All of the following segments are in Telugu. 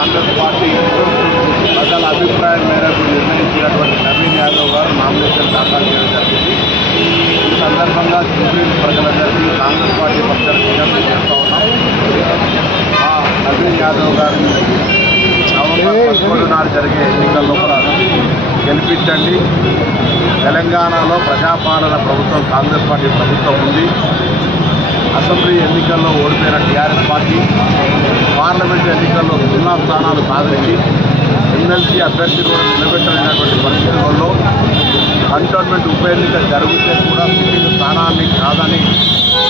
కాంగ్రెస్ పార్టీ ప్రజల అభిప్రాయం మేరకు నిర్ణయించినటువంటి నవీన్ యాదవ్ గారు నామినేషన్ దాఖలు చేయడం జరిగింది. ఈ సందర్భంగా జూబ్లీహిల్స్ ప్రజలందరికీ కాంగ్రెస్ పార్టీ పక్షాన విజ్ఞప్తి చేస్తూ ఉన్నాం. నవీన్ యాదవ్ గారిని నవంబర్ 11 నాడు జరిగే ఎన్నికల్లో గెలిపించండి. తెలంగాణలో ప్రజాపాలన ప్రభుత్వం కాంగ్రెస్ పార్టీ ప్రభుత్వం ఉంది. అసెంబ్లీ ఎన్నికల్లో ఓడిపోయిన టీఆర్ఎస్ పార్టీ పార్లమెంట్ ఎన్నికల్లో 0 స్థానాలు సాధించి ఎమ్మెల్సీ అభ్యర్థి కూడా నిలబెట్టలేనటువంటి పరిస్థితుల్లో కంటోన్మెంట్ ఉప ఎన్నిక జరిగితే కూడా సిట్టింగ్ స్థానాన్ని కాదని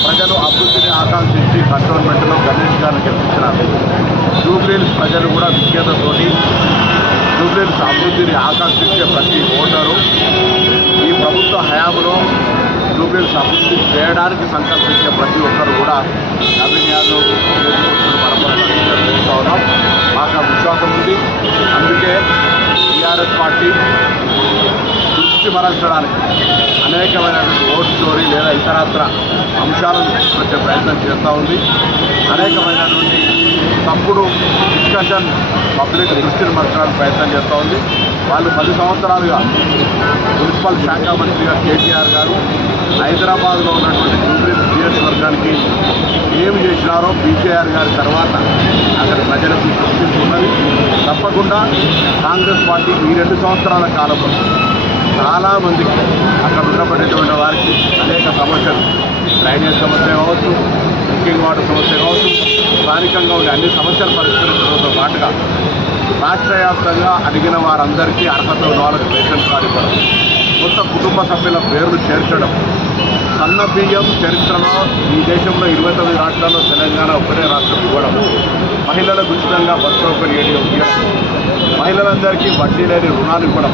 ప్రజలు అభివృద్ధిని ఆకాంక్షించి కంటోన్మెంట్లో గణేష్ గారిని గెలిపించినారు. జూబ్లీహిల్స్ ప్రజలు కూడా విజ్ఞతతోటి జూబ్లీహిల్స్ అభివృద్ధిని ఆకాంక్షించే ప్రతి ఓటరు ఈ ప్రభుత్వ హయాంలో జూబ్లీహిల్స్ అభివృద్ధి చేయడానికి సంకల్పించే ప్రతి ఒక్కరు కూడా నవీన్ యాదవ్ కోరుతా ఉన్నాం. మాకు ఆ విశ్వాసం ఉంది. అందుకే టీఆర్ఎస్ పార్టీ దృష్టి మరల్చడానికి అనేకమైనటువంటి ఓటు చోరీ లేదా ఇతరత్ర అంశాలను తీసుకొచ్చే ప్రయత్నం చేస్తూ ఉంది. అనేకమైనటువంటి తప్పుడు డిస్కషన్ పబ్లిక్ దృష్టిని మరల్చడానికి ప్రయత్నం చేస్తూ ఉంది. వాళ్ళు 10 సంవత్సరాలుగా మున్సిపల్ శాఖ మంత్రిగా కేటీఆర్ గారు హైదరాబాద్లో ఉన్నటువంటి జూబ్లీహిల్స్ నియోజకవర్గానికి ఏమి చేసినారో పీకేఆర్ గారి తర్వాత అక్కడ ప్రజలకు గుర్తించున్నది. తప్పకుండా కాంగ్రెస్ పార్టీ ఈ 2 సంవత్సరాల కాలంలో చాలామందికి అక్కడ ఉండబడేటువంటి వారికి అనేక సమస్యలు, డ్రైనేజ్ సమస్య కావచ్చు, డ్రింకింగ్ వాటర్ సమస్య కావచ్చు, స్థానికంగా ఉండే అన్ని సమస్యలు పరిష్కరించడంతో పాటుగా రాష్ట్ర వ్యాప్తంగా అడిగిన వారందరికీ అర్హత ఉన్న వాళ్ళకి రేషన్ కార్డు ఇవ్వడం, కొత్త కుటుంబ సభ్యుల పేర్లు చేర్చడం, సన్న బియ్యం చరిత్రలో ఈ దేశంలో 29 రాష్ట్రాల్లో తెలంగాణ ఒక్కటే రాష్ట్రం ఇవ్వడం, మహిళలకు ఉచితంగా బస్ సౌకర్యం ఇవ్వడం, మహిళలందరికీ వడ్డీ లేని రుణాలు ఇవ్వడం,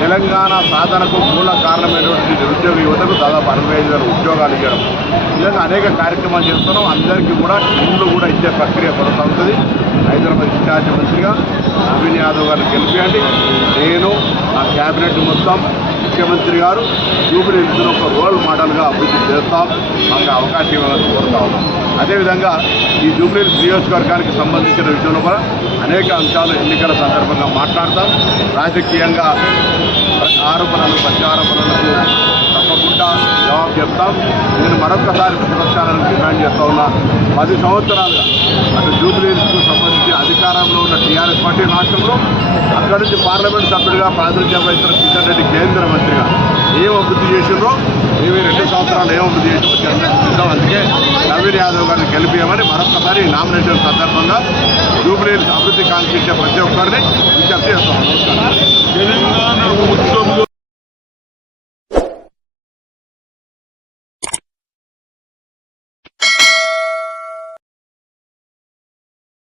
తెలంగాణ సాధనకు మూల కారణమైనటువంటి నిరుద్యోగ యువతకు దాదాపు 65,000 ఉద్యోగాలు ఇవ్వడం, విధంగా అనేక కార్యక్రమాలు చేస్తున్నాం. అందరికీ కూడా ఇండ్లు కూడా ఇచ్చే ప్రక్రియ కొనసాగుతుంది. హైదరాబాద్ ఇన్ఛార్జ్ మంత్రిగా నవీన్ యాదవ్ గారిని గెలిపియండి. నేను నా క్యాబినెట్ మొత్తం ముఖ్యమంత్రి గారు జూబ్లీహిల్స్ను ఒక రోల్ మోడల్గా అభివృద్ధి చేస్తాం. మాకు అవకాశం ఇవ్వాలని కోరుతా ఉన్నాం. అదేవిధంగా ఈ జూబ్లీహిల్స్ నియోజకవర్గానికి సంబంధించిన విషయంలో కూడా అనేక అంశాలు ఎన్నికల సందర్భంగా మాట్లాడతాం. రాజకీయంగా ఆరోపణలు ప్రత్యారోపణలకు తప్పకుండా జవాబు చెప్తాం. నేను మరొకసారి పురస్కారాలను డిమాండ్ చేస్తూ ఉన్నా. 10 సంవత్సరాలుగా అటు జూబ్లీహిల్స్కు సంబంధించి అధికారంలో ఉన్న టీఆర్ఎస్ పార్టీ రాష్ట్రంలో అక్కడి నుంచి పార్లమెంట్ సభ్యుడిగా ప్రాతినిధ్యం వహిస్తున్న కిషన్ రెడ్డి కేంద్ర మంత్రిగా ఏం అభివృద్ధి చేసిండ్రో, 2 సంవత్సరాలు ఏం అభివృద్ధి చేసిందో చర్చించాం. అందుకే నవీన్ యాదవ్ గారిని గెలిపియమని మరొకసారి నామినేషన్ సందర్భంగా జూబ్లీహిల్స్ అభివృద్ధి కాంక్షించే ప్రతి ఒక్కరిని విజ్ఞప్తి చేస్తాం. నమస్కారం. తెలంగాణ